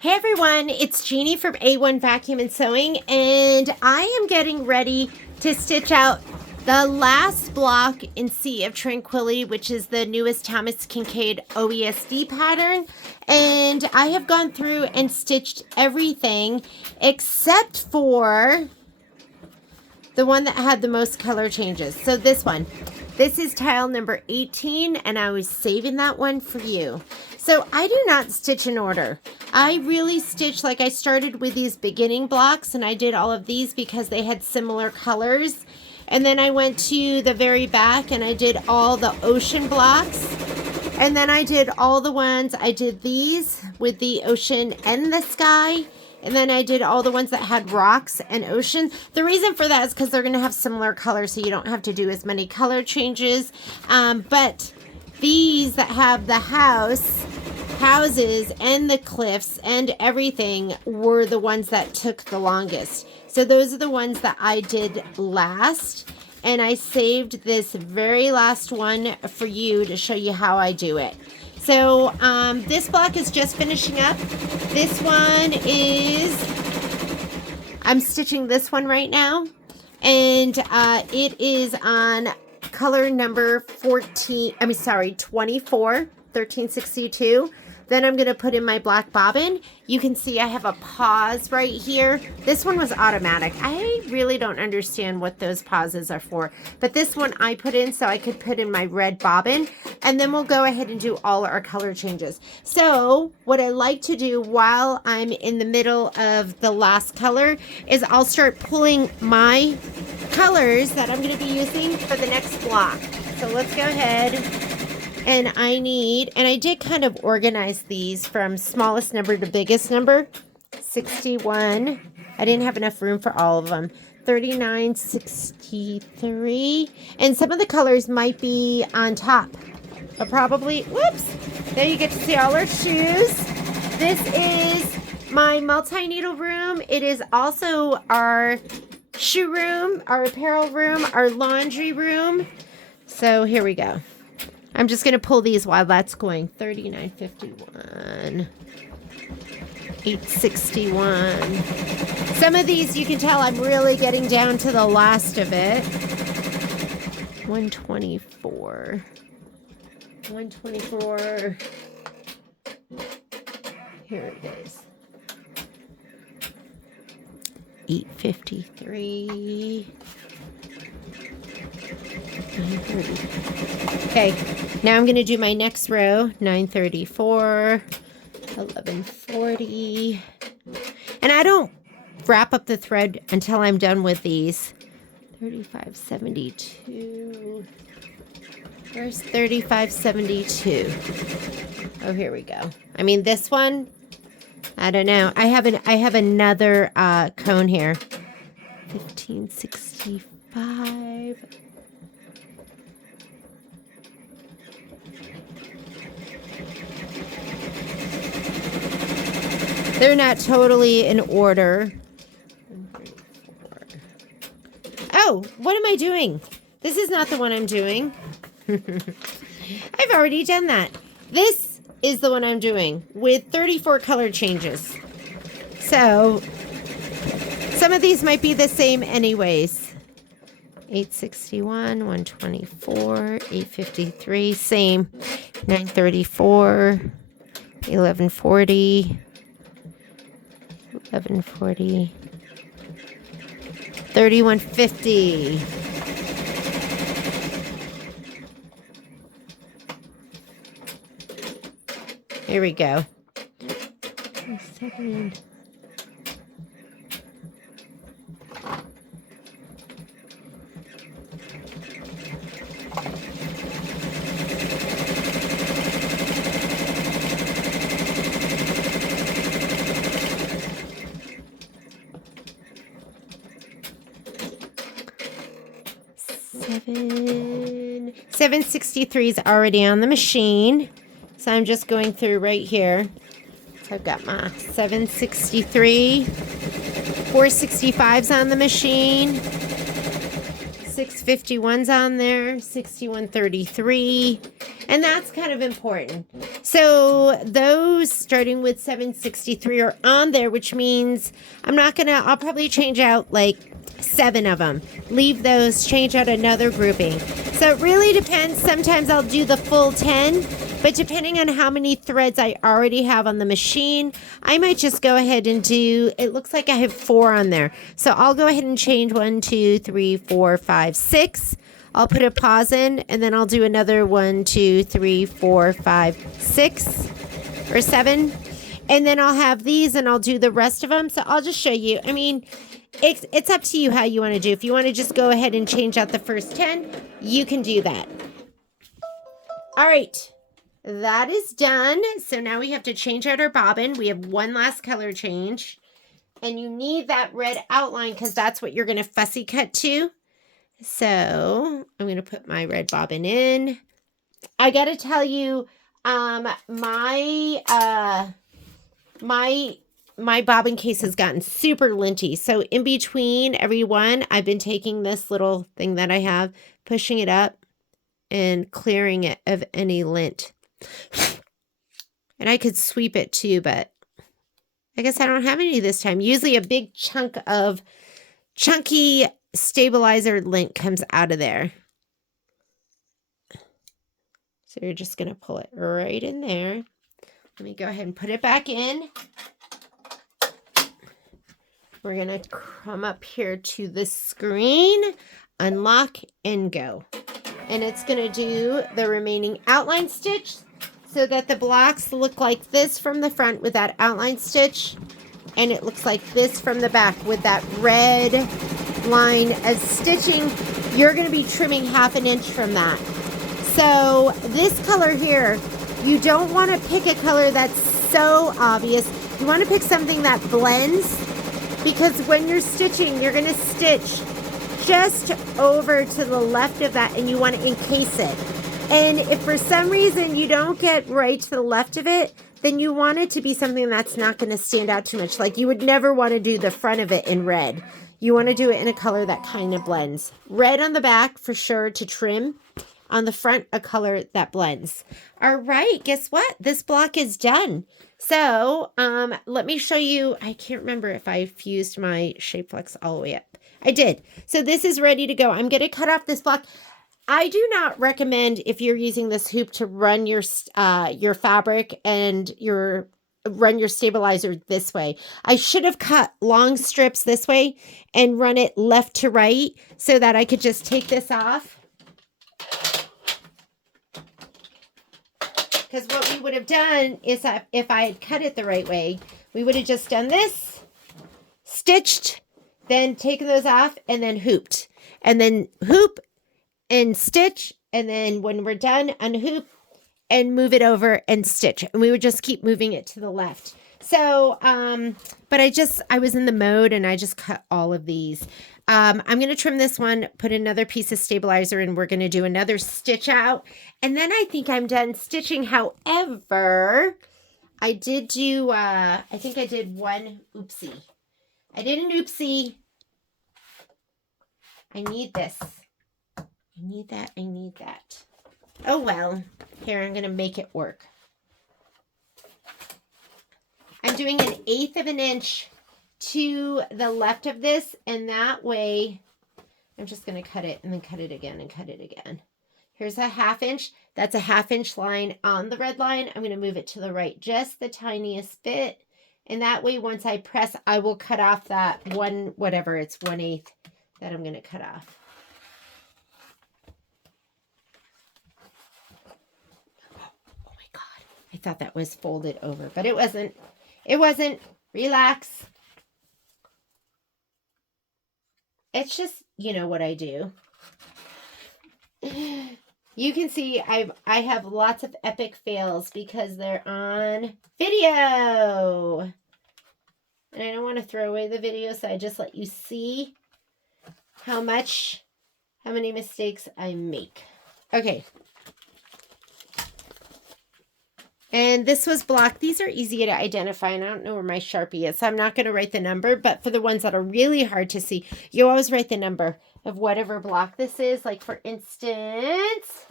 Hey everyone, it's Jeannie from A1 Vacuum and Sewing, and I am getting ready to stitch out the last block in Sea of Tranquility, which is the newest Thomas Kincade OESD pattern. And I have gone through and stitched everything except for the one that had the most color changes. So this one. This is tile number 18, and I was saving that one for you. So I do not stitch in order. I really stitch, like I started with these beginning blocks, and I did all of these because they had similar colors. And then I went to the very back, and I did all the ocean blocks. And then I did all the ones, I did these with the ocean and the sky. And then I did all the ones that had rocks and ocean. The reason for that is because they're going to have similar colors, so you don't have to do as many color changes. But these that have the houses and the cliffs and everything were the ones that took the longest. So those are the ones that I did last. And I saved this very last one for you to show you how I do it. So this block is just finishing up. This one is, I'm stitching this one right now. And it is on color number 24, 1362. Then I'm going to put in my black bobbin. You can see I have a pause right here. This one was automatic. I really don't understand what those pauses are for. But this one I put in so I could put in my red bobbin. And then we'll go ahead and do all our color changes. So what I like to do while I'm in the middle of the last color is I'll start pulling my colors that I'm going to be using for the next block. So let's go ahead. And I did kind of organize these from smallest number to biggest number. 61. I didn't have enough room for all of them. 39, 63. And some of the colors might be on top. But probably, whoops. There you get to see all our shoes. This is my multi-needle room. It is also our shoe room, our apparel room, our laundry room. So here we go. I'm just going to pull these while that's going. 39.51. 861. Some of these you can tell I'm really getting down to the last of it. 124. 124. Here it is. 853. 930. Okay, now I'm going to do my next row. 934, 1140. And I don't wrap up the thread until I'm done with these. 3572. Where's 3572? Oh, here we go. I mean, this one, I don't know. I have another cone here. 1565. They're not totally in order. Oh, what am I doing? This is not the one I'm doing. I've already done that. This is the one I'm doing with 34 color changes. So some of these might be the same anyways. 861, 124, 853, same. 934, 1140. 1140, 3150. Here we go. 7. Seven. 763 is already on the machine. So I'm just going through right here. So I've got my 763. 465's on the machine. 651's on there. 6133. And that's kind of important. So those starting with 763 are on there, which means I'll probably change out like 7 of them. Leave those, change out another grouping. So it really depends. Sometimes I'll do the full 10, but depending on how many threads I already have on the machine, I might just go ahead and do, it looks like I have 4 on there. So I'll go ahead and change 1, 2, 3, 4, 5, 6. I'll put a pause in, and then I'll do another 1, 2, 3, 4, 5, 6, or 7. And then I'll have these, and I'll do the rest of them. So I'll just show you. I mean, it's up to you how you want to do. If you want to just go ahead and change out the first 10, you can do that. All right. That is done. So now we have to change out our bobbin. We have one last color change. And you need that red outline because that's what you're going to fussy cut to. So I'm going to put my red bobbin in. I got to tell you, my bobbin case has gotten super linty. So in between every one, I've been taking this little thing that I have, pushing it up and clearing it of any lint. And I could sweep it too, but I guess I don't have any this time. Usually a big chunk of chunky stabilizer lint comes out of there. So you're just going to pull it right in there. Let me go ahead and put it back in. We're going to come up here to the screen, unlock, and go. And it's going to do the remaining outline stitch so that the blocks look like this from the front with that outline stitch. And it looks like this from the back with that red line as stitching. You're going to be trimming 1/2 inch from that. So this color here, you don't want to pick a color that's so obvious. You want to pick something that blends, because when you're stitching, you're going to stitch just over to the left of that, and you want to encase it. And if for some reason you don't get right to the left of it, then you want it to be something that's not going to stand out too much. Like you would never want to do the front of it in red. You want to do it in a color that kind of blends. Red on the back for sure to trim. On the front, a color that blends. All right, guess what? This block is done. So let me show you. I can't remember if I fused my Shapeflex all the way up. I did. So this is ready to go. I'm going to cut off this block. I do not recommend, if you're using this hoop, to run your fabric and run your stabilizer this way. I should have cut long strips this way and run it left to right so that I could just take this off. Because what we would have done is that if I had cut it the right way, we would have just done this, stitched, then taken those off, and then hooped. And then hoop and stitch, and then when we're done, unhoop and move it over and stitch. And we would just keep moving it to the left. So, but I was in the mode and I just cut all of these. I'm going to trim this one, put another piece of stabilizer, and we're going to do another stitch out. And then I think I'm done stitching. However, I did do, I think I did one oopsie. I did an oopsie. I need this. I need that. I need that. Oh, well. Here, I'm going to make it work. I'm doing 1/8 of an inch to the left of this, and that way I'm just going to cut it and then cut it again and cut it again. Here's a 1/2 inch. That's a 1/2 inch line on the red line. I'm going to move it to the right just the tiniest bit, and that way once I press, I will cut off that one, whatever, it's 1/8 that I'm going to cut off. Oh my God. I thought that was folded over, but it wasn't. It wasn't. Relax. It's just, you know what I do. You can see I have lots of epic fails because they're on video. And I don't want to throw away the video, so I just let you see how many mistakes I make. Okay. And this was block. These are easy to identify, and I don't know where my Sharpie is, so I'm not going to write the number, but for the ones that are really hard to see, you always write the number of whatever block this is. Like, for instance,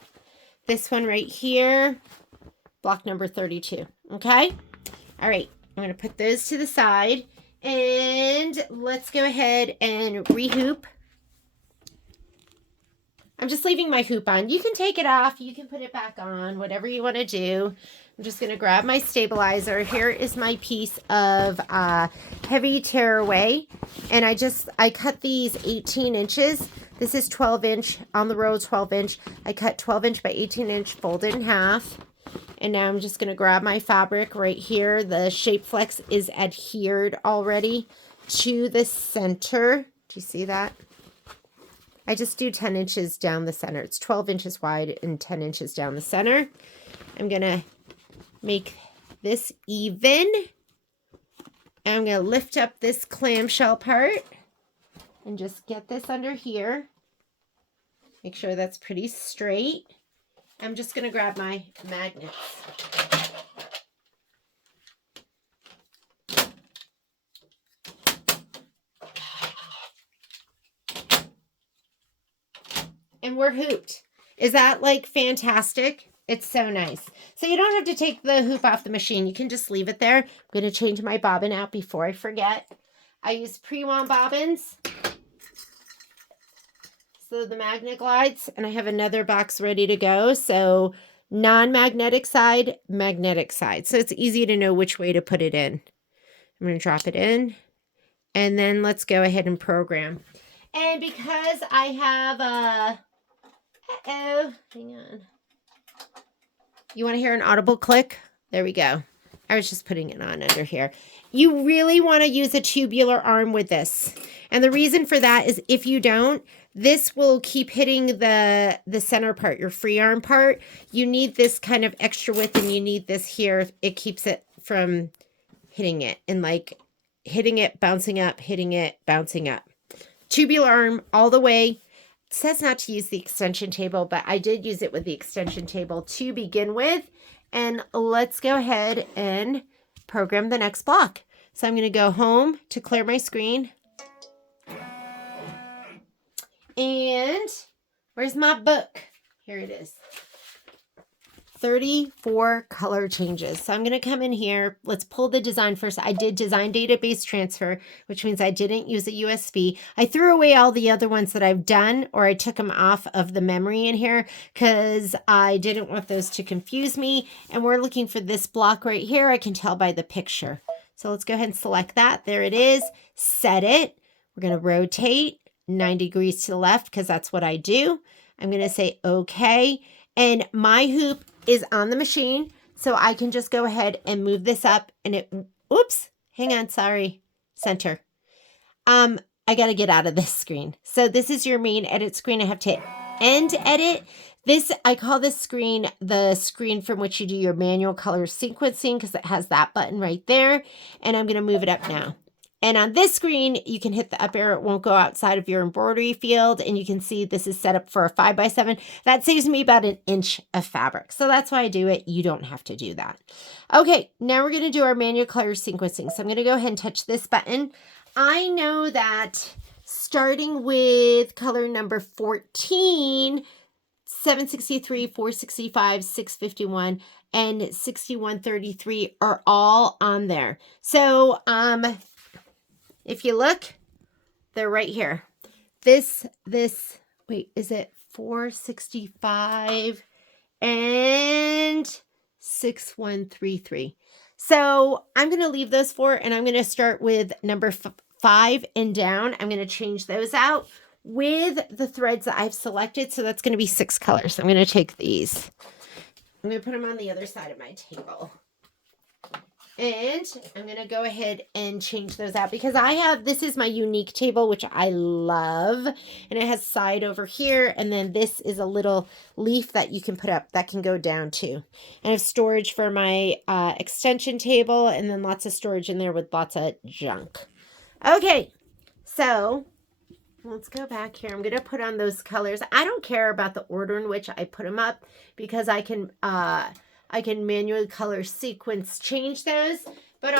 this one right here, block number 32. Okay. All right. I'm going to put those to the side and let's go ahead and rehoop. I'm just leaving my hoop on. You can take it off. You can put it back on, whatever you want to do. I'm just going to grab my stabilizer. Here is my piece of heavy tearaway. And I cut these 18 inches. This is 12 inch on the row, 12 inch. I cut 12 inch by 18 inch, folded in half. And now I'm just going to grab my fabric right here. The Shape Flex is adhered already to the center. Do you see that? I just do 10 inches down the center. It's 12 inches wide and 10 inches down the center. I'm going to make this even. And I'm going to lift up this clamshell part and just get this under here. Make sure that's pretty straight. I'm just going to grab my magnets. And we're hooped. Is that like fantastic? It's so nice. So you don't have to take the hoop off the machine. You can just leave it there. I'm going to change my bobbin out before I forget. I use pre-wound bobbins. So the magnet glides, and I have another box ready to go. So non-magnetic side, magnetic side. So it's easy to know which way to put it in. I'm going to drop it in. And then let's go ahead and program. And because I have a... Uh-oh, hang on. You want to hear an audible click? There we go. I was just putting it on under here. You really want to use a tubular arm with this. And the reason for that is if you don't, this will keep hitting the center part, your free arm part. You need this kind of extra width and you need this here. It keeps it from hitting it and like hitting it, bouncing up, hitting it, bouncing up. Tubular arm all the way. It says not to use the extension table, but I did use it with the extension table to begin with. And let's go ahead and program the next block. So I'm going to go home to clear my screen. And where's my book? Here it is. 34 color changes. So I'm going to come in here. Let's pull the design first. I did design database transfer, which means I didn't use a USB. I threw away all the other ones that I've done, or I took them off of the memory in here because I didn't want those to confuse me. And we're looking for this block right here. I can tell by the picture. So let's go ahead and select that. There it is. Set it. We're going to rotate 90 degrees to the left because that's what I do. I'm going to say okay. And my hoop is on the machine, so I can just go ahead and move this up and it, oops, hang on, sorry, center. I got to get out of this screen. So this is your main edit screen. I have to end edit. This, I call this screen the screen from which you do your manual color sequencing because it has that button right there. And I'm going to move it up now. And on this screen, you can hit the up arrow. It won't go outside of your embroidery field. And you can see this is set up for a 5x7. That saves me about 1 inch of fabric. So that's why I do it. You don't have to do that. Okay, now we're going to do our manual color sequencing. So I'm going to go ahead and touch this button. I know that starting with color number 14, 763, 465, 651, and 6133 are all on there. So, if you look, they're right here. This, wait, is it 465 and 6133? So I'm going to leave those 4 and I'm going to start with number 5 and down. I'm going to change those out with the threads that I've selected. So that's going to be 6 colors. I'm going to take these. I'm going to put them on the other side of my table. And I'm going to go ahead and change those out because I have, this is my unique table, which I love. And it has side over here. And then this is a little leaf that you can put up that can go down too. And I have storage for my extension table and then lots of storage in there with lots of junk. Okay, so let's go back here. I'm going to put on those colors. I don't care about the order in which I put them up because I can manually color sequence change those, but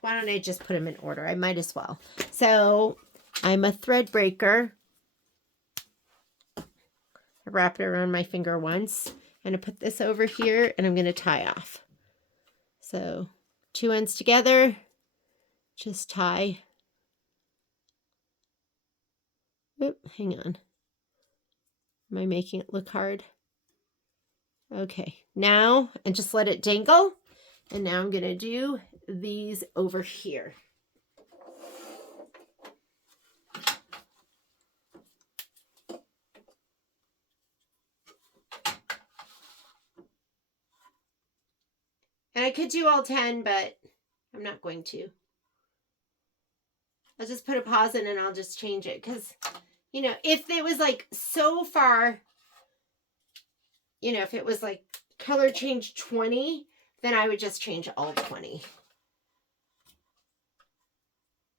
why don't I just put them in order? I might as well. So I'm a thread breaker. I wrap it around my finger once I'm going to put this over here and I'm going to tie off. So 2 ends together, just tie. Oop, hang on. Am I making it look hard? Okay, now, and just let it dangle. And now I'm going to do these over here. And I could do all 10, but I'm not going to. I'll just put a pause in and I'll just change it. Because, you know, if it was like so far, you know, if it was like color change 20, then I would just change all 20.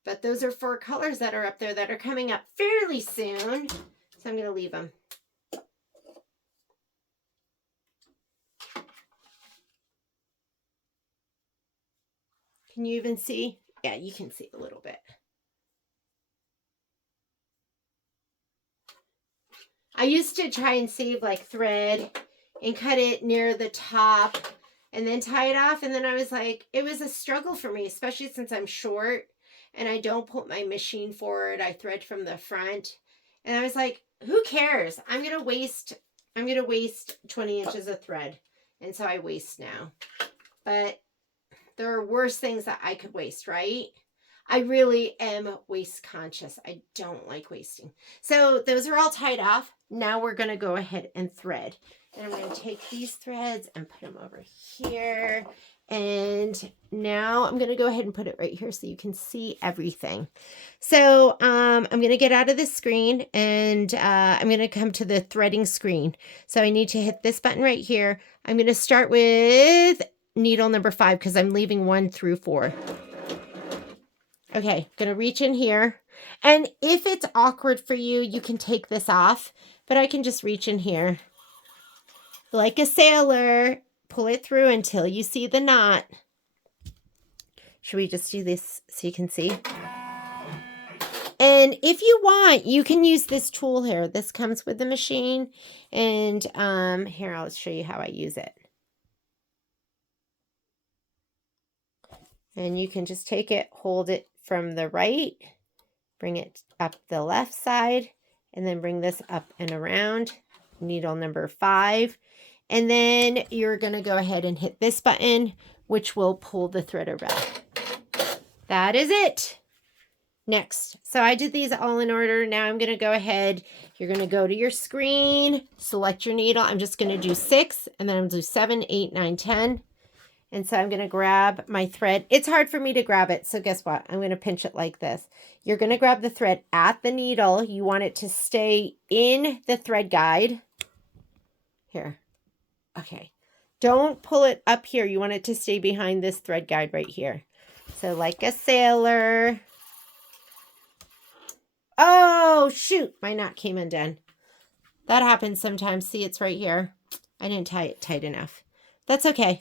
But those are 4 colors that are up there that are coming up fairly soon. So I'm going to leave them. Can you even see? Yeah, you can see a little bit. I used to try and save like thread and cut it near the top and then tie it off. And then I was like, it was a struggle for me, especially since I'm short and I don't put my machine forward. I thread from the front. And I was like, who cares? I'm going to waste 20 inches of thread. And so I waste now. But there are worse things that I could waste, right? I really am waste conscious. I don't like wasting. So those are all tied off. Now we're going to go ahead and thread. And I'm going to take these threads and put them over here. And now I'm going to go ahead and put it right here so you can see everything. So I'm going to get out of this screen and I'm going to come to the threading screen. So I need to hit this button right here. I'm going to start with needle number 5 because I'm leaving 1 through 4. Okay, gonna reach in here. And if it's awkward for you, you can take this off, but I can just reach in here. Like a sailor, pull it through until you see the knot. Should we just do this so you can see? And if you want, you can use this tool here. This comes with the machine. And here, I'll show you how I use it. And you can just take it, hold it from the right, bring it up the left side, and then bring this up and around, needle number 5. And then you're going to go ahead and hit this button, which will pull the threader back. That is it. Next. So I did these all in order. Now I'm going to go ahead. You're going to go to your screen, select your needle. I'm just going to do 6, and then I'm going to do 7, 8, 9, 10. And so I'm going to grab my thread. It's hard for me to grab it. So guess what? I'm going to pinch it like this. You're going to grab the thread at the needle. You want it to stay in the thread guide. Here. Okay. Don't pull it up here. You want it to stay behind this thread guide right here. So like a sailor. Oh, shoot. My knot came undone. That happens sometimes. See, it's right here. I didn't tie it tight enough. That's okay.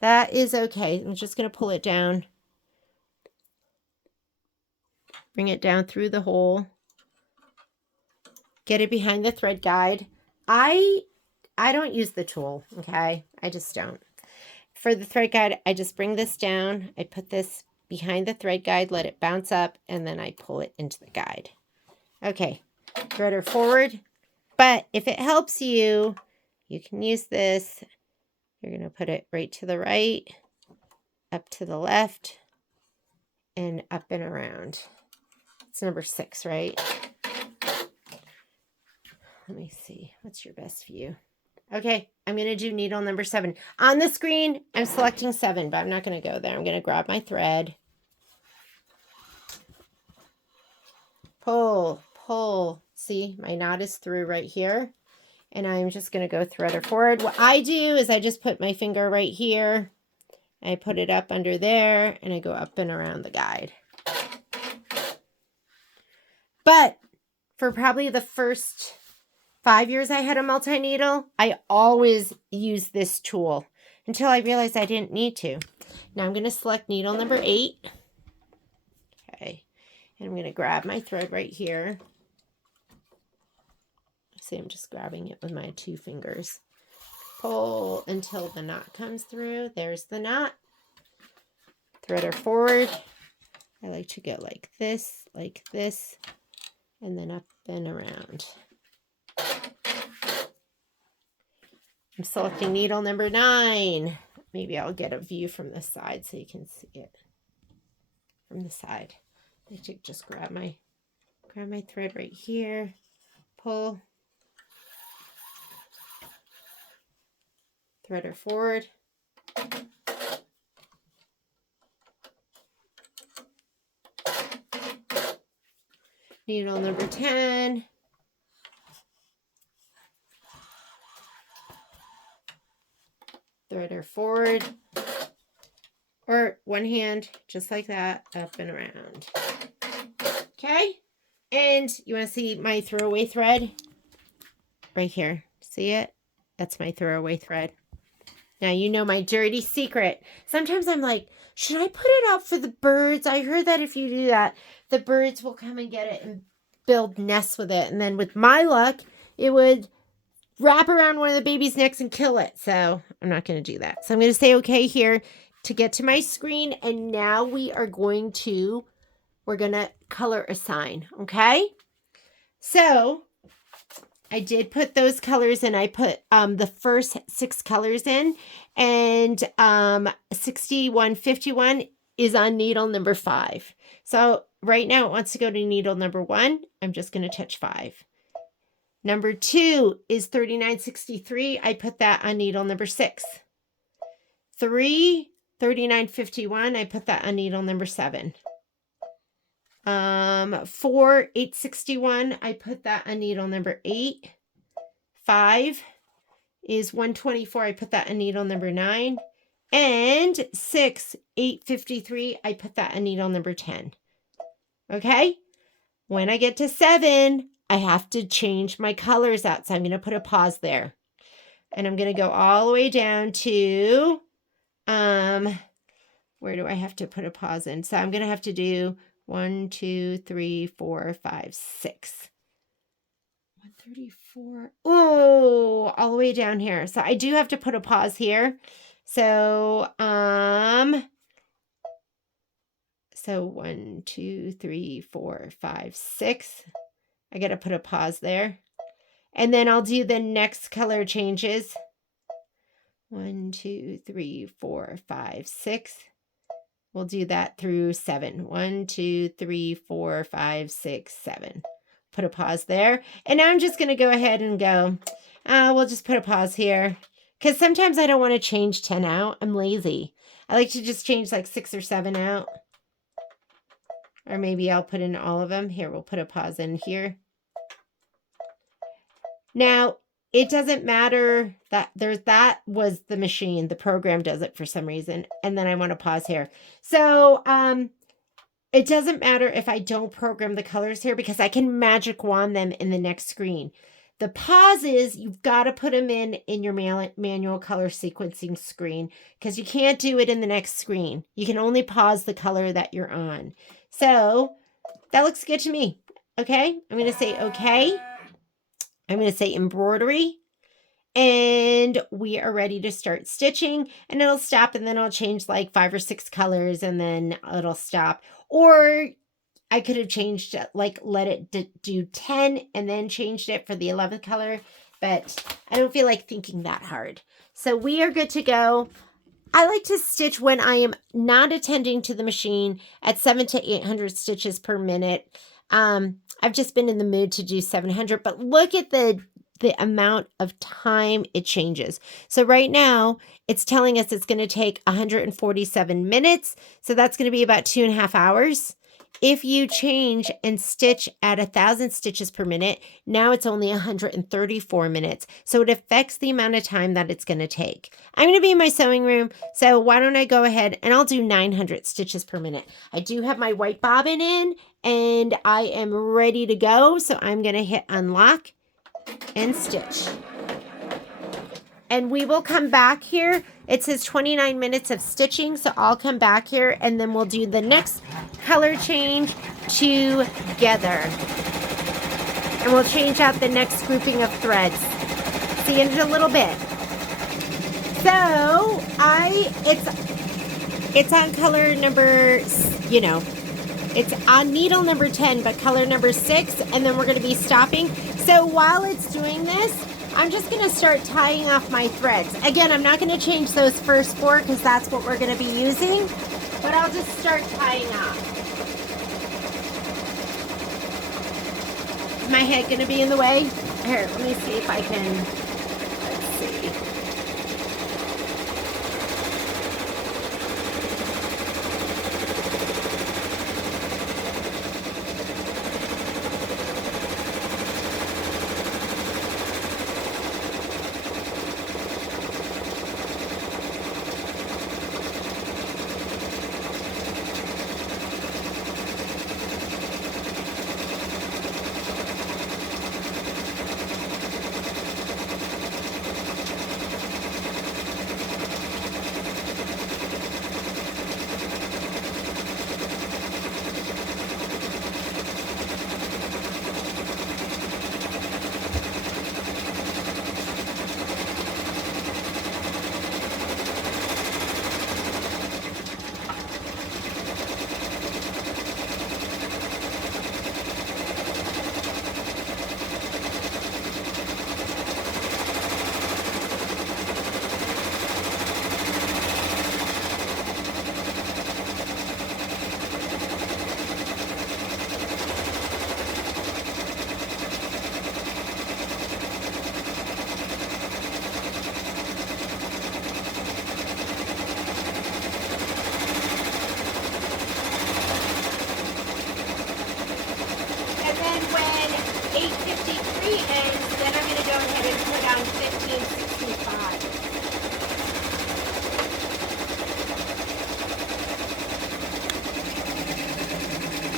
That is okay. I'm just going to pull it down. Bring it down through the hole. Get it behind the thread guide. I don't use the tool, okay? I just don't. For the thread guide, I just bring this down. I put this behind the thread guide, let it bounce up, and then I pull it into the guide. Okay, threader forward. But if it helps you, you can use this. You're going to put it right to the right, up to the left, and up and around. It's number 6, right? Let me see. What's your best view? Okay, I'm going to do needle number 7. On the screen, I'm selecting 7, but I'm not going to go there. I'm going to grab my thread. Pull, pull. See, my knot is through right here. And I'm just going to go threader forward. What I do is I just put my finger right here. I put it up under there, and I go up and around the guide. But for probably the first 5 years I had a multi-needle, I always used this tool until I realized I didn't need to. Now I'm going to select needle number 8. Okay. And I'm going to grab my thread right here. See, I'm just grabbing it with my 2 fingers. Pull until the knot comes through. There's the knot. Thread her forward. I like to go like this, and then up and around. I'm selecting needle number 9. Maybe I'll get a view from the side so you can see it from the side. I like to just grab my thread right here, pull, thread her forward. Needle number 10. Thread her forward, or one hand, just like that, up and around. Okay, and you want to see my throwaway thread? Right here, see it? That's my throwaway thread. Now you know my dirty secret. Sometimes I'm like, should I put it out for the birds? I heard that if you do that, the birds will come and get it and build nests with it. And then with my luck, it would wrap around one of the babies' necks and kill it. So I'm not going to do that. So I'm going to say okay here to get to my screen. And now we're going to color assign. Okay. So I did put those colors in. I put the first 6 colors in, and 6151 is on needle number 5. So right now it wants to go to needle number 1. I'm just going to touch 5. Number 2 is 3963. I put that on needle number 6. 3, 3951. I put that on needle number 7. 4, 861. I put that on needle number 8. 5 is 124. I put that on needle number 9. And 6, 853. I put that on needle number 10. Okay. When I get to 7, I have to change my colors out. So I'm going to put a pause there. And I'm going to go all the way down to, where do I have to put a pause in? So I'm going to have to do 1, 2, 3, 4, 5, 6. 134. Oh, all the way down here. So I do have to put a pause here. So, 1, 2, 3, 4, 5, 6. I got to put a pause there. And then I'll do the next color changes. 1, 2, 3, 4, 5, 6. We'll do that through 7. 1, 2, 3, 4, 5, 6, 7. Put a pause there. And now I'm just going to go ahead and go, we'll just put a pause here. Because sometimes I don't want to change 10 out. I'm lazy. I like to just change like 6 or 7 out. Or maybe I'll put in all of them. Here, we'll put a pause in here. Now, it doesn't matter that that was the machine. The program does it for some reason. And then I want to pause here. So it doesn't matter if I don't program the colors here because I can magic wand them in the next screen. The pauses, you've got to put them in your manual color sequencing screen because you can't do it in the next screen. You can only pause the color that you're on. So that looks good to me. Okay, I'm going to say okay. I'm going to say embroidery, and we are ready to start stitching, and it'll stop, and then I'll change like 5 or 6 colors, and then it'll stop. Or I could have changed it, like let it do 10 and then changed it for the 11th color, but I don't feel like thinking that hard. So we are good to go. I like to stitch when I am not attending to the machine at 700 to 800 stitches per minute. I've just been in the mood to do 700, but look at the amount of time it changes. So right now it's telling us it's going to take 147 minutes. So that's going to be about 2.5 hours. If you change and stitch at 1,000 stitches per minute, now it's only 134 minutes. So it affects the amount of time that it's going to take. I'm going to be in my sewing room, so why don't I go ahead and I'll do 900 stitches per minute. I do have my white bobbin in and I am ready to go. So I'm going to hit unlock and stitch. And we will come back here. It says 29 minutes of stitching, so I'll come back here and then we'll do the next color change together. And we'll change out the next grouping of threads. See you in a little bit. So it's on color number, you know, it's on needle number 10, but color number 6, and then we're going to be stopping. So while it's doing this, I'm just going to start tying off my threads. Again, I'm not going to change those first 4 because that's what we're going to be using, but I'll just start tying off. Is my head going to be in the way? Here, let me see if I can, let's see.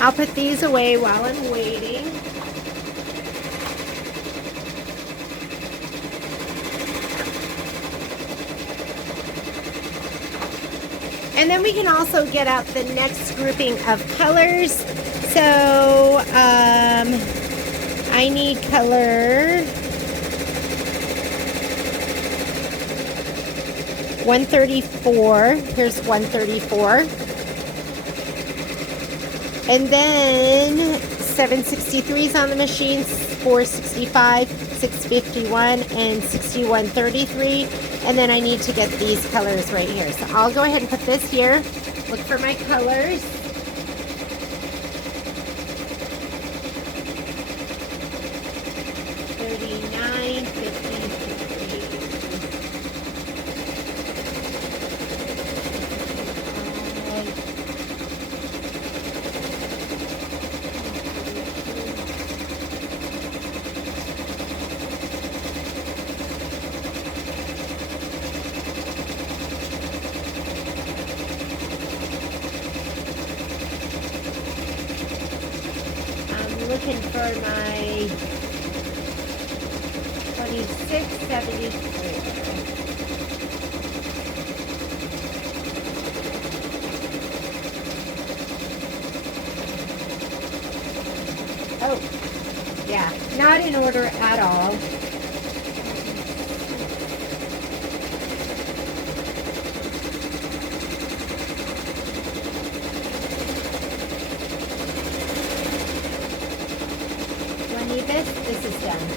I'll put these away while I'm waiting. And then we can also get out the next grouping of colors. So I need color 134. Here's 134. And then 763 is on the machine, 465, 651, and 6133. And then I need to get these colors right here. So I'll go ahead and put this here. Look for my colors. Looking for my 2673. Oh, yeah, not in order at all. This is done.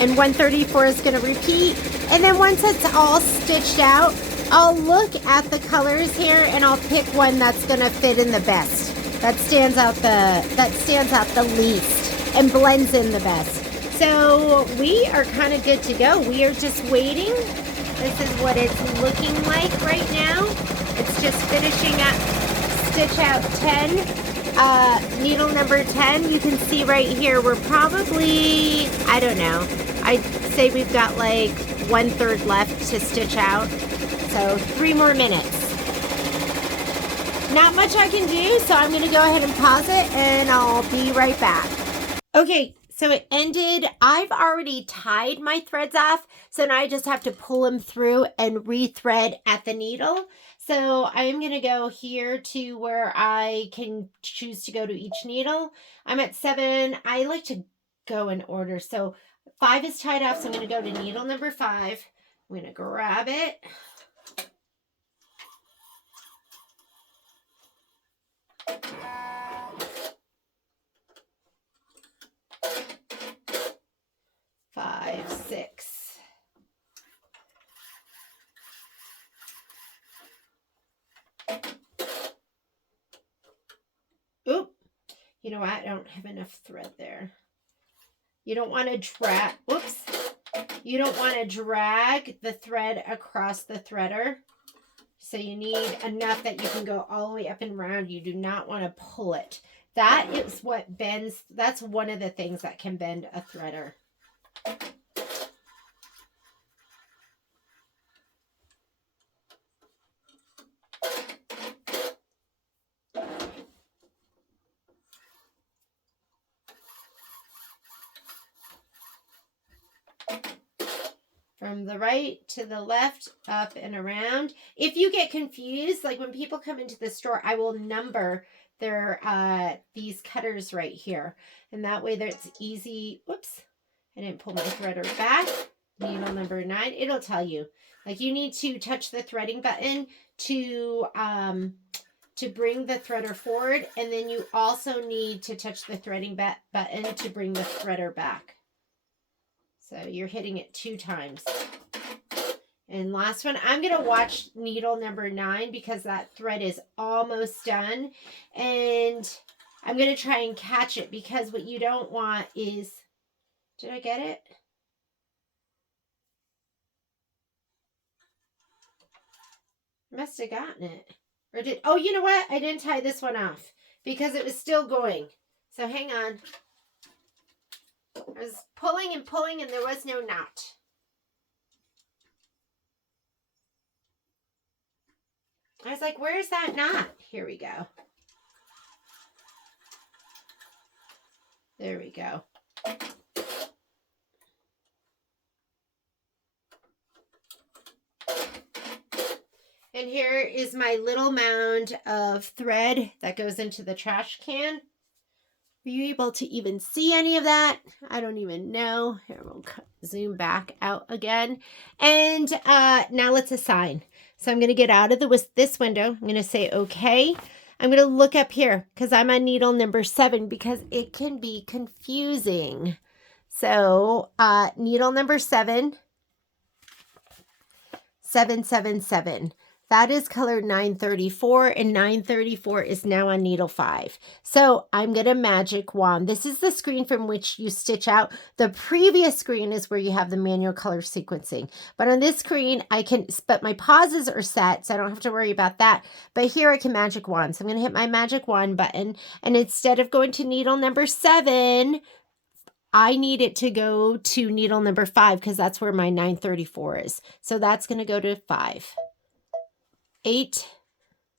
And 134 is going to repeat. And then once it's all stitched out, I'll look at the colors here and I'll pick one that's going to fit in the best. That stands out the least and blends in the best. So we are kind of good to go. We are just waiting. This is what it's looking like right now. It's just finishing up stitch out 10, needle number 10. You can see right here, we're probably, I don't know, I'd say we've got like 1/3 left to stitch out. So 3 more minutes. Not much I can do, so I'm going to go ahead and pause it and I'll be right back. Okay, so it ended. I've already tied my threads off, so now I just have to pull them through and rethread at the needle. So I'm going to go here to where I can choose to go to each needle. I'm at 7. I like to go in order. So 5 is tied off, so I'm going to go to needle number 5. I'm going to grab it. Five, 6. Oop. You know what? I don't have enough thread there. You don't want to drag, whoops. You don't want to drag the thread across the threader. So you need enough that you can go all the way up and around. You do not want to pull it. That is what bends. That's one of the things that can bend a threader. From the right to the left, up and around. If you get confused, like when people come into the store, I will number their these cutters right here. And that way it's easy. Whoops. I didn't pull my threader back. Needle number 9. It'll tell you. Like you need to touch the threading button to bring the threader forward. And then you also need to touch the threading button to bring the threader back. So you're hitting it 2 times. And last one, I'm going to watch needle number 9 because that thread is almost done. And I'm going to try and catch it because what you don't want is, did I get it? I must have gotten it. Or did, oh, you know what? I didn't tie this one off because it was still going. So hang on. I was pulling and pulling and there was no knot. I was like, where's that knot? Here we go. There we go. And here is my little mound of thread that goes into the trash can. Were you able to even see any of that? I don't even know. Here, we'll zoom back out again. And now let's assign. So I'm going to get out of this window. I'm going to say, okay. I'm going to look up here because I'm on needle number 7 because it can be confusing. So needle number 7, 777. That is color 934, and 934 is now on needle 5. So I'm going to magic wand. This is the screen from which you stitch out. The previous screen is where you have the manual color sequencing. But on this screen, but my pauses are set, so I don't have to worry about that. But here I can magic wand. So I'm going to hit my magic wand button, and instead of going to needle number 7, I need it to go to needle number 5 because that's where my 934 is. So that's going to go to 5. 8,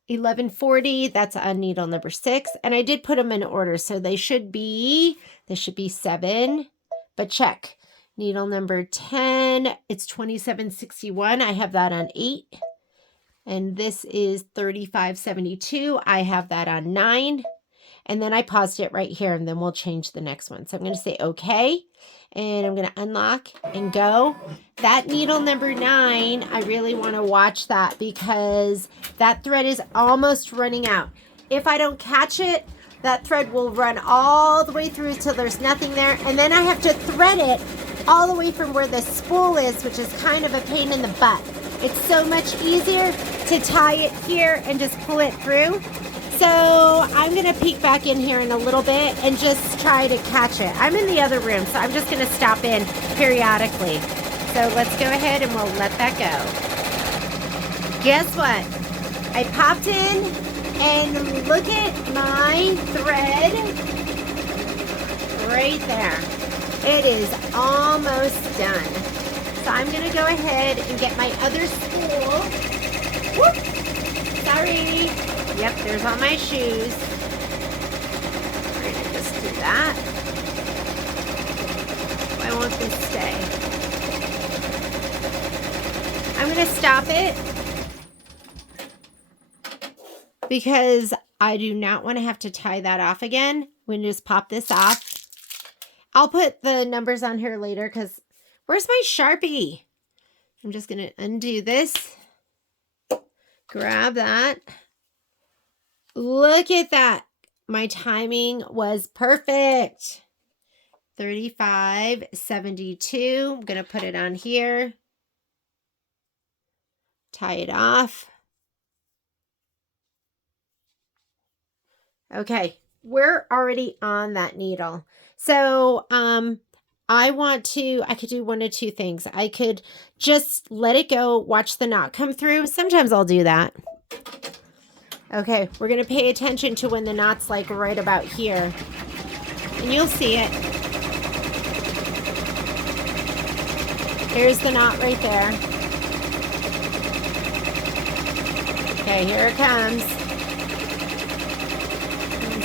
1140, that's on needle number 6. And I did put them in order, so they should be 7, but check. Needle number 10, it's 2761. I have that on 8. And this is 3572. I have that on 9. And then I paused it right here, and then we'll change the next one. So I'm going to say okay, and I'm going to unlock and go. That needle number 9, I really want to watch that because that thread is almost running out. If I don't catch it, that thread will run all the way through till there's nothing there, and then I have to thread it all the way from where the spool is, which is kind of a pain in the butt. It's so much easier to tie it here and just pull it through. So I'm going to peek back in here in a little bit and just try to catch it. I'm in the other room, so I'm just going to stop in periodically. So let's go ahead and we'll let that go. Guess what? I popped in and look at my thread right there. It is almost done. So I'm going to go ahead and get my other spool. Whoop! Sorry. Yep, there's all my shoes. We're going to just do that. Why won't this stay? I'm going to stop it because I do not want to have to tie that off again. We can just pop this off. I'll put the numbers on here later because where's my Sharpie? I'm just going to undo this. Grab that. Look at that. My timing was perfect. 35.72. I'm going to put it on here. Tie it off. Okay, we're already on that needle. So, I could do one of two things. I could just let it go, watch the knot come through. Sometimes I'll do that. Okay, we're going to pay attention to when the knot's like right about here. And you'll see it. Here's the knot right there. Okay, here it comes.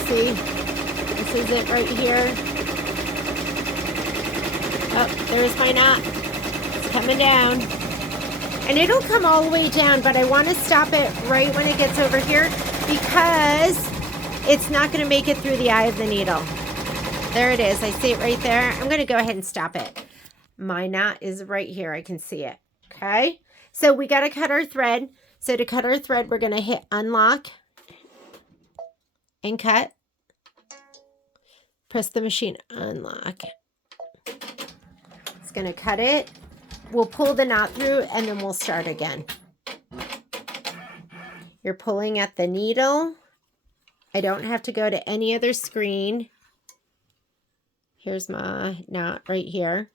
See, this is it right here. Oh, there's my knot. It's coming down. And it'll come all the way down, but I want to stop it right when it gets over here because it's not going to make it through the eye of the needle. There it is. I see it right there. I'm going to go ahead and stop it. My knot is right here. I can see it. Okay. So we got to cut our thread. So to cut our thread, we're going to hit unlock and cut. Press the machine unlock. It's going to cut it. We'll pull the knot through and then we'll start again. You're pulling at the needle. I don't have to go to any other screen. Here's my knot right here.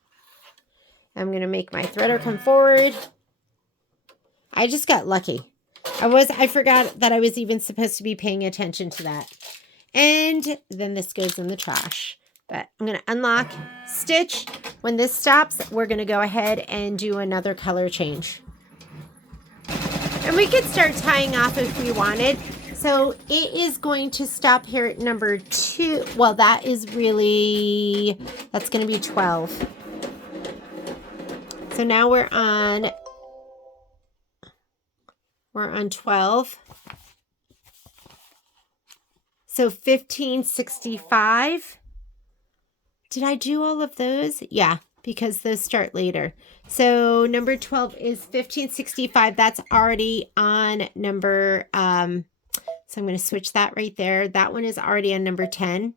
I'm going to make my threader come forward. I just got lucky. I forgot that I was even supposed to be paying attention to that. And then this goes in the trash. But I'm going to unlock, stitch. When this stops, we're going to go ahead and do another color change. And we could start tying off if we wanted. So it is going to stop here at number 2. Well, that's going to be 12. So now we're on 12. So 1565. Did I do all of those? Yeah, because those start later. So number 12 is 1565. That's already on number, so I'm going to switch that right there. That one is already on number 10.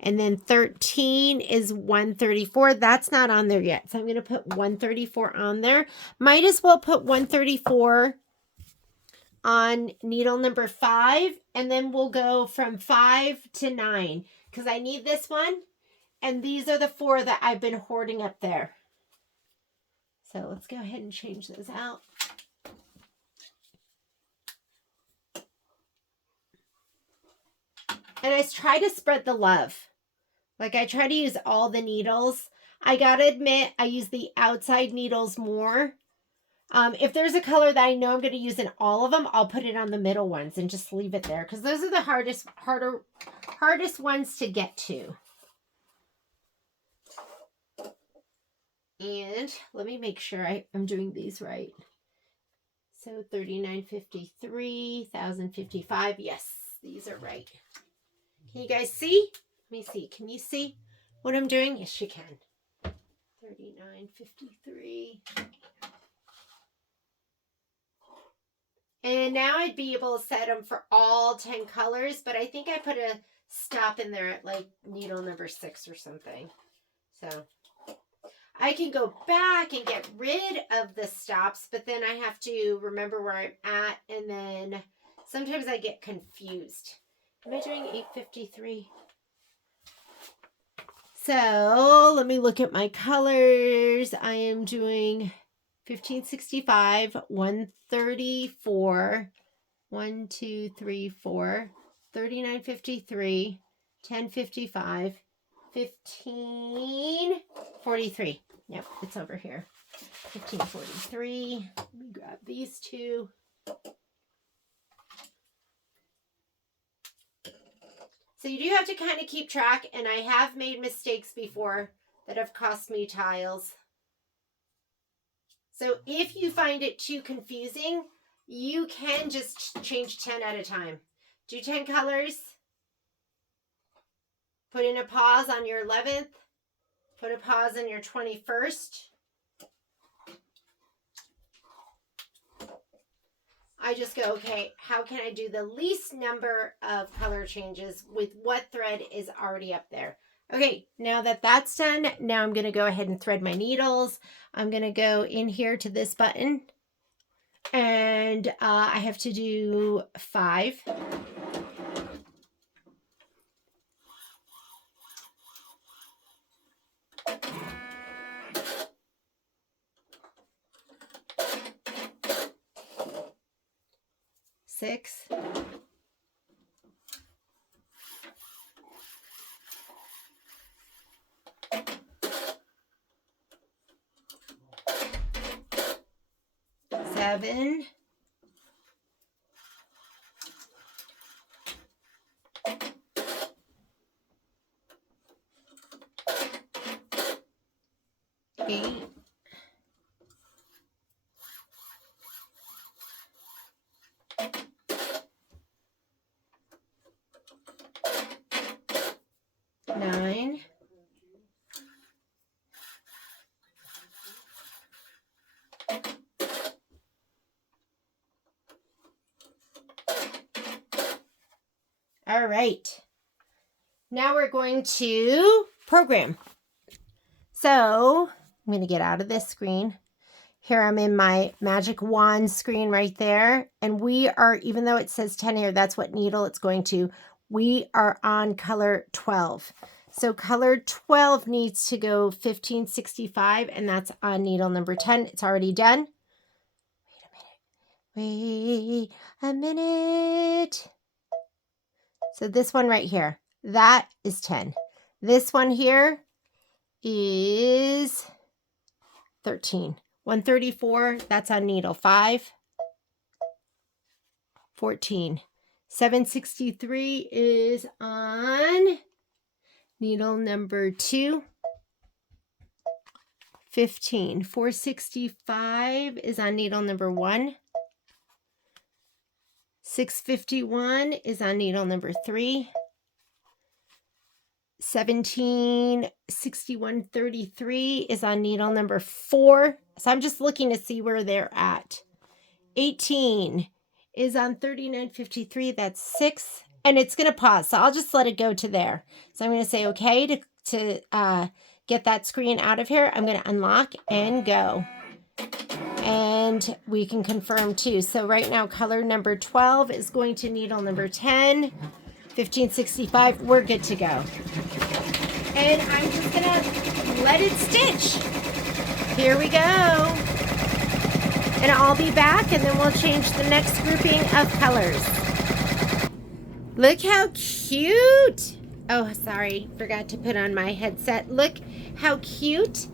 And then 13 is 134. That's not on there yet. So I'm going to put 134 on there. Might as well put 134 on needle number 5. And then we'll go from 5 to 9 because I need this one. And these are the 4 that I've been hoarding up there. So let's go ahead and change those out. And I try to spread the love. Like I try to use all the needles. I gotta admit, I use the outside needles more. If there's a color that I know I'm gonna use in all of them, I'll put it on the middle ones and just leave it there. Because those are the hardest ones to get to. And let me make sure I'm doing these right. So 3953, 1055. Yes, these are right. Can you guys see? Let me see. Can you see what I'm doing? Yes, you can. 3953. And now I'd be able to set them for all 10 colors, but I think I put a stop in there at like needle number 6 or something. So I can go back and get rid of the stops, but then I have to remember where I'm at, and then sometimes I get confused. Am I doing 853? So let me look at my colors. I am doing 1565, 134, 1, 2, 3, 4, 3953, 1055, 1543. Yep, it's over here. 1543. Let me grab these two. So you do have to kind of keep track, and I have made mistakes before that have cost me tiles. So if you find it too confusing, you can just change 10 at a time. Do 10 colors. Put in a pause on your 11th. Put a pause on your 21st. I just go, okay, how can I do the least number of color changes with what thread is already up there? Okay, now that that's done, now I'm going to go ahead and thread my needles. I'm going to go in here to this button, and I have to do 5. Six. 7. 8. 9. 10. All right. Now we're going to program. So I'm going to get out of this screen. Here I'm in my magic wand screen right there. And we are, even though it says 10 here, that's what needle it's going to. We are on color 12. So color 12 needs to go 1565, and that's on needle number 10. It's already done. Wait a minute. So this one right here, that is 10. This one here is 13. 134, that's on needle 5. 14. 763 is on needle number 2. 15. 465 is on needle number 1. 651 is on needle number 3. 1761.33 is on needle number 4. So I'm just looking to see where they're at. 18 is on 39.53. That's 6. And it's going to pause. So I'll just let it go to there. So I'm going to say okay to get that screen out of here. I'm going to unlock and go. And we can confirm too. So right now color number 12 is going to needle number 10. 1565, we're good to go. And I'm just gonna let it stitch. Here we go. And I'll be back, and then we'll change the next grouping of colors. Look how cute. Oh, sorry, forgot to put on my headset. Look how cute.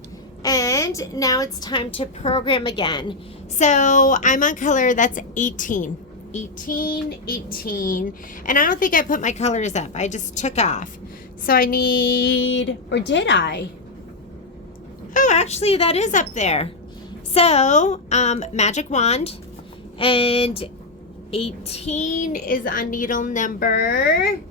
And now it's time to program again. So I'm on color that's 18. 18. And I don't think I put my colors up. I just took off. So I need, or did I? Oh, actually that is up there. So magic wand, and 18 is on needle number,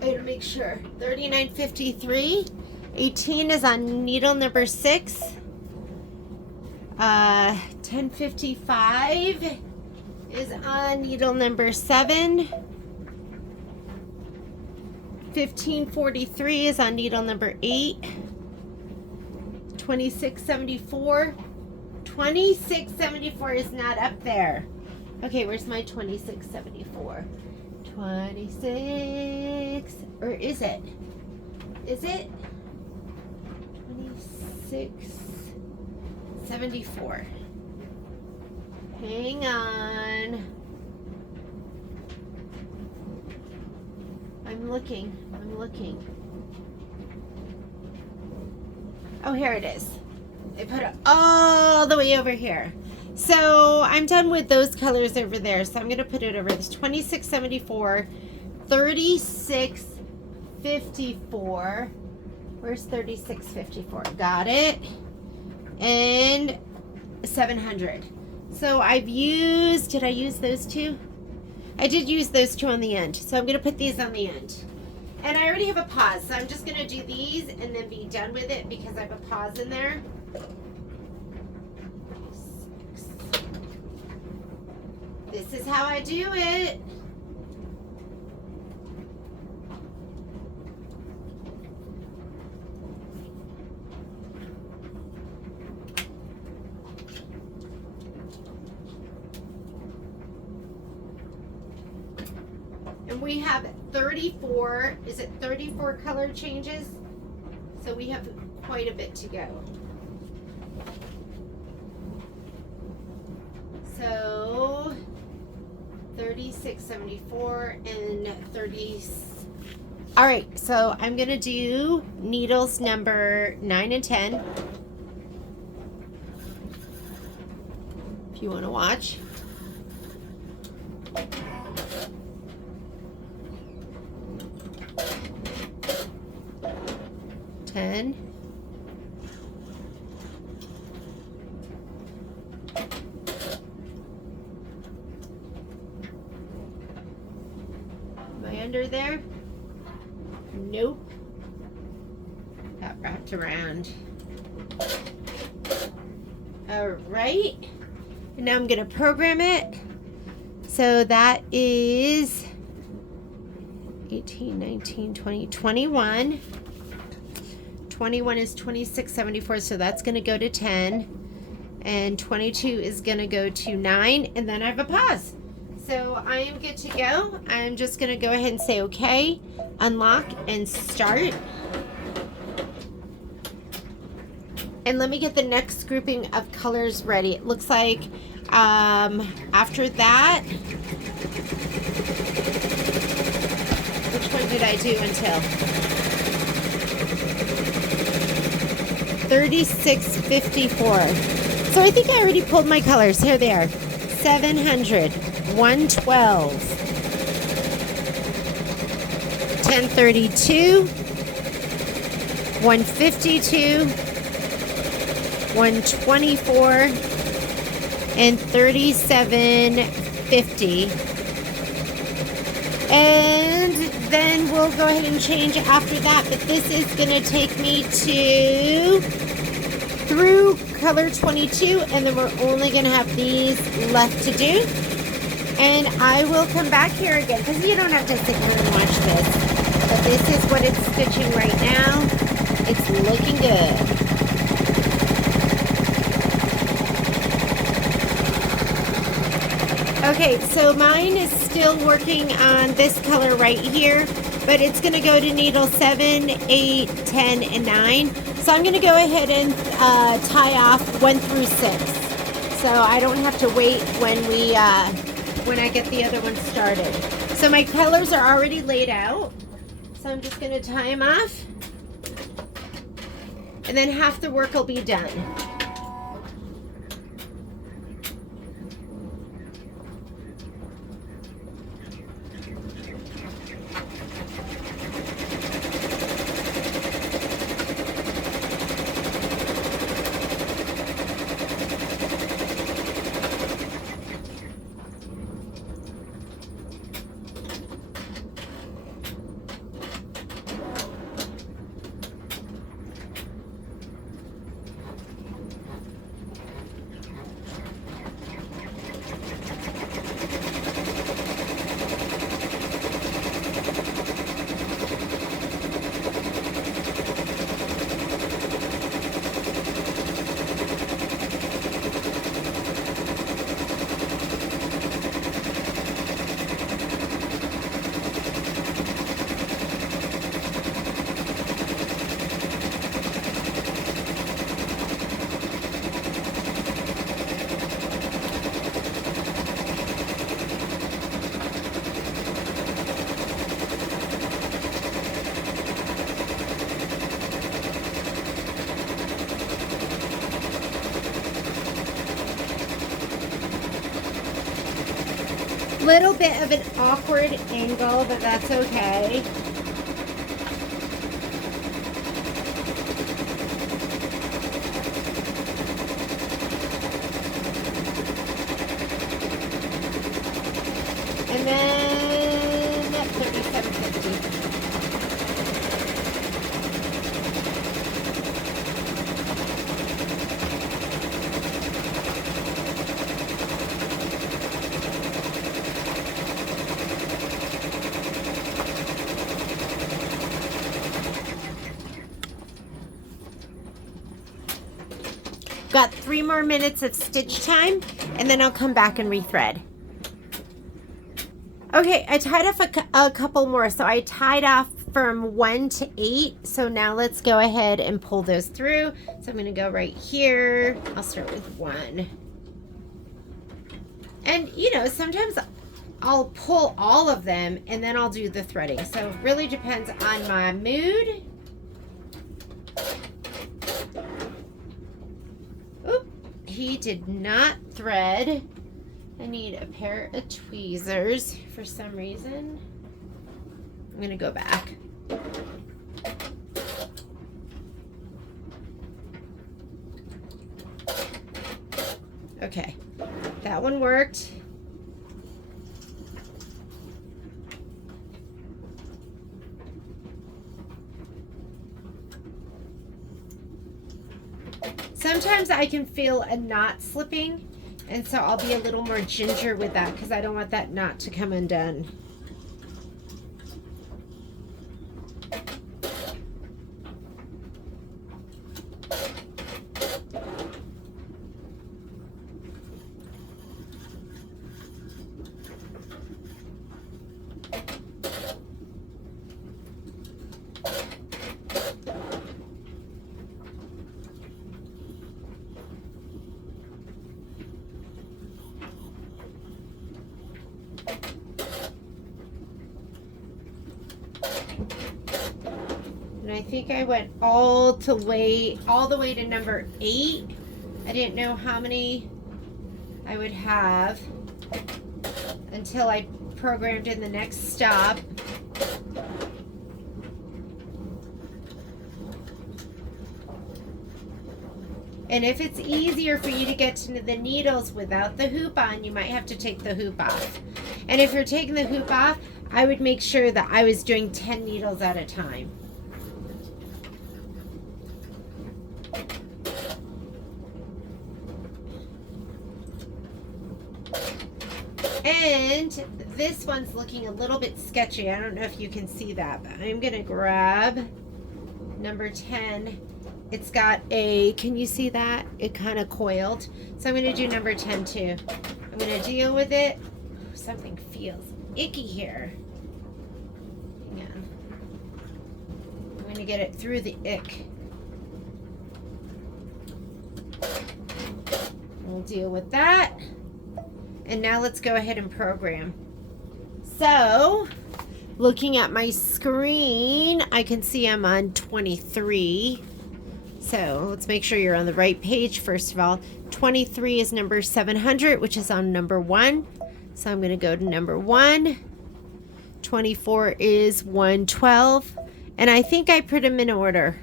I gotta make sure, 39.53. 18 is on needle number 6. 1055 is on needle number 7. 1543 is on needle number 8. 2674. 2674 is not up there. Okay, where's my 2674? 26, or is it? Is it? 2674. Hang on. I'm looking. Oh, here it is. I put it all the way over here. So I'm done with those colors over there. So I'm going to put it over this 2674, 3654. Where's 3654? Got it. And 700. So I've used, did I use those two? I did use those two on the end. So I'm going to put these on the end. And I already have a pause. So I'm just going to do these and then be done with it because I have a pause in there. This is how I do it. And we have 34, is it 34 color changes? So we have quite a bit to go. So 3674 and 30. All right, so I'm gonna do needles number 9 and 10. If you want to watch. Am I under there? Nope. Got wrapped around. All right. And now I'm going to program it. So that is 18, 19, 20, 21. 21 is 2674, so that's going to go to 10. And 22 is going to go to 9. And then I have a pause. So I am good to go. I'm just going to go ahead and say okay, unlock, and start. And let me get the next grouping of colors ready. It looks like after that, which one did I do until? 3654. So I think I already pulled my colors. Here they are. 700, 112, 1032, 152, 124, and 3750. And then we'll go ahead and change after that, but this is going to take me to through color 22, and then we're only going to have these left to do. And I will come back here again because you don't have to sit here and watch this, but this is what it's stitching right now. It's looking good. Okay, so mine is still working on this color right here, but it's going to go to needle 7, 8, 10, and 9. So I'm going to go ahead and tie off 1 through 6. So I don't have to wait when I get the other one started. So my colors are already laid out. So I'm just going to tie them off. And then half the work will be done. little bit of an awkward angle, but that's okay. And then 37.50. Got 3 more minutes of stitch time, and then I'll come back and rethread. Okay, I tied off a couple more. So I tied off from 1 to 8. So now let's go ahead and pull those through. So I'm going to go right here. I'll start with 1. And, you know, sometimes I'll pull all of them and then I'll do the threading. So it really depends on my mood. Oop, he did not thread. I need a pair of tweezers for some reason. I'm going to go back. Okay, that one worked. Sometimes I can feel a knot slipping, and so I'll be a little more ginger with that because I don't want that knot to come undone. And I think I went all the way to number 8. I didn't know how many I would have until I programmed in the next stop. And if it's easier for you to get to the needles without the hoop on, you might have to take the hoop off. And if you're taking the hoop off, I would make sure that I was doing 10 needles at a time. And this one's looking a little bit sketchy. I don't know if you can see that, but I'm going to grab number 10. It's got a, can you see that? It kind of coiled. So I'm going to do number 10 too. I'm going to deal with it. Something feels icky here. Hang on. I'm going to get it through the ick. We'll deal with that. And now let's go ahead and program. So, looking at my screen, I can see I'm on 23. So let's make sure you're on the right page first of all. 23 is number 700, which is on number 1. So I'm going to go to number 1. 24 is 112. And I think I put them in order.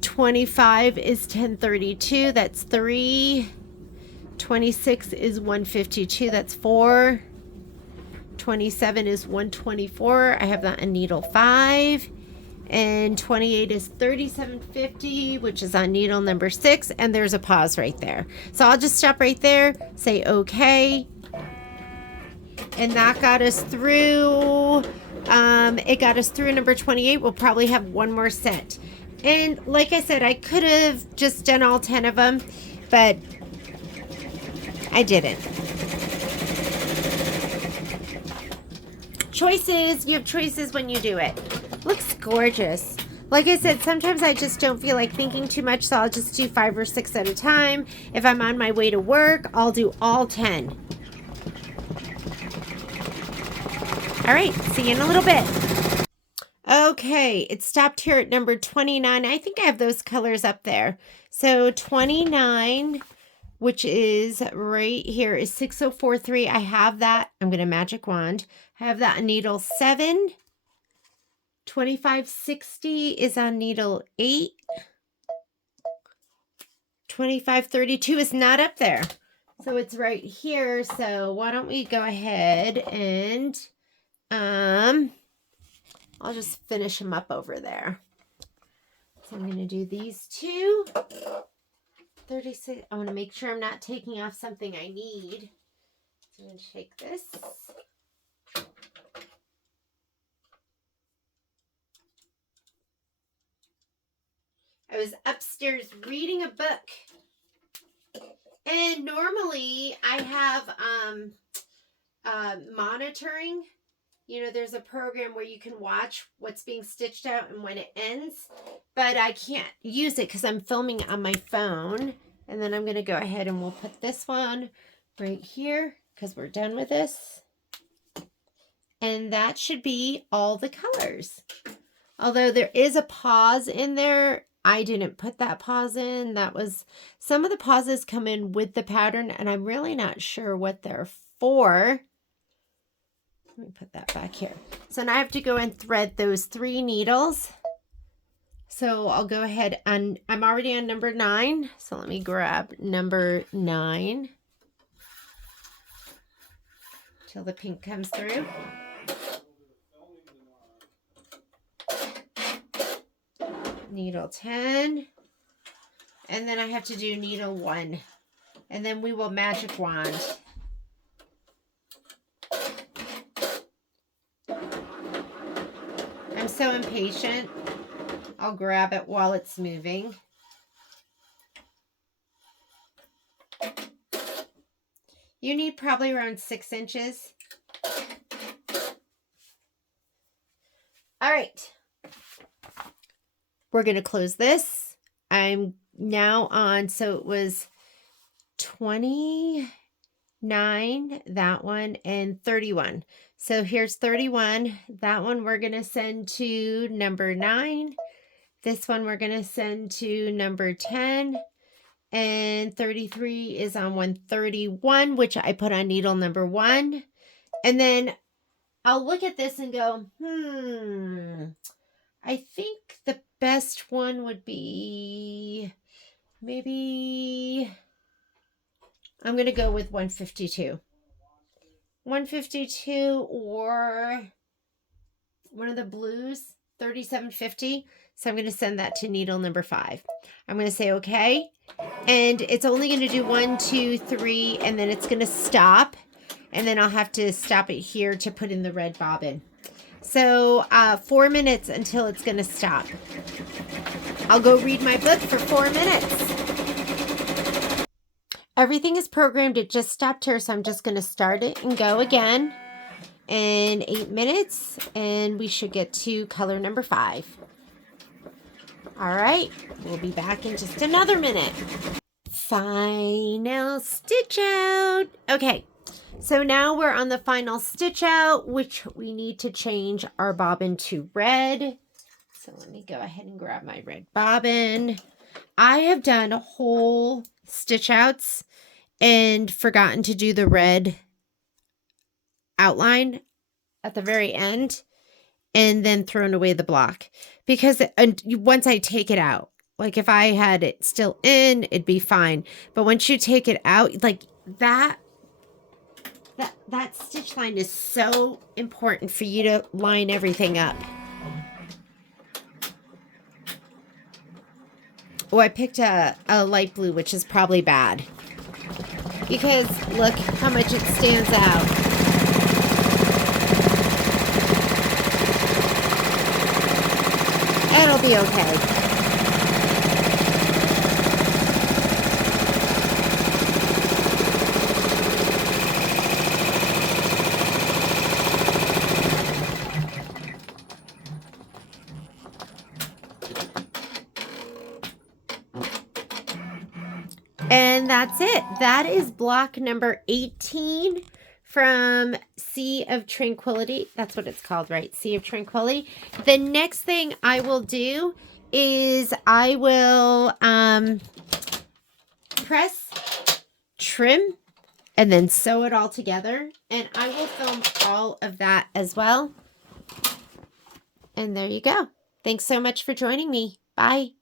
25 is 1032. That's 3. 26 is 152. That's 4. 27 is 124. I have that on needle 5. And 28 is 3750, which is on needle number 6. And there's a pause right there. So I'll just stop right there, say okay. And that got us through, it got us through number 28. We'll probably have one more set. And like I said, I could have just done all 10 of them, but I didn't. Choices, you have choices when you do it. Looks gorgeous. Like I said, sometimes I just don't feel like thinking too much, so I'll just do 5 or 6 at a time. If I'm on my way to work, I'll do all 10. All right, see you in a little bit. Okay, it stopped here at number 29. I think I have those colors up there. So 29, which is right here, is 6043. I have that. I'm going to magic wand. I have that on needle 7. 2560 is on needle 8. 2532 is not up there. So it's right here. So why don't we go ahead and I'll just finish them up over there. So I'm going to do these two. 36. I want to make sure I'm not taking off something I need. So I'm going to take this. I was upstairs reading a book. And normally I have monitoring. You know, there's a program where you can watch what's being stitched out and when it ends. But I can't use it because I'm filming on my phone. And then I'm going to go ahead and we'll put this one right here because we're done with this. And that should be all the colors. Although there is a pause in there. I didn't put that pause in. That was, some of the pauses come in with the pattern and I'm really not sure what they're for. Let me put that back here. So now I have to go and thread those 3 needles. So I'll go ahead and I'm already on number 9. So let me grab number 9 till the pink comes through. Needle 10. And then I have to do needle 1. And then we will magic wand. I'm so impatient. I'll grab it while it's moving. You need probably around 6 inches. All right. We're going to close this. I'm now on, so it was 29, that one, and 31. So here's 31. That one we're going to send to number 9. This one we're going to send to number 10. And 33 is on 131, which I put on needle number 1. And then I'll look at this and go, I think the best one would be maybe, I'm going to go with 152. 152 or one of the blues, 3750. So I'm going to send that to needle number 5. I'm going to say, okay. And it's only going to do 1, 2, 3, and then it's going to stop. And then I'll have to stop it here to put in the red bobbin. So 4 minutes until it's going to stop. I'll go read my book for 4 minutes. Everything is programmed. It just stopped here, so I'm just going to start it and go again in 8 minutes, and we should get to color number 5. All right, we'll be back in just another minute. Final stitch out. Okay, so now we're on the final stitch out, which we need to change our bobbin to red. So let me go ahead and grab my red bobbin. I have done whole stitch outs and forgotten to do the red outline at the very end and then thrown away the block because once I take it out, like if I had it still in, it'd be fine. But once you take it out, like that stitch line is so important for you to line everything up. Oh, I picked a light blue, which is probably bad. Because look how much it stands out. It'll be okay. And that's it. That is block number 18 from Sea of Tranquility. That's what it's called, right? Sea of Tranquility. The next thing I will do is I will press trim, and then sew it all together. And I will film all of that as well. And there you go. Thanks so much for joining me. Bye.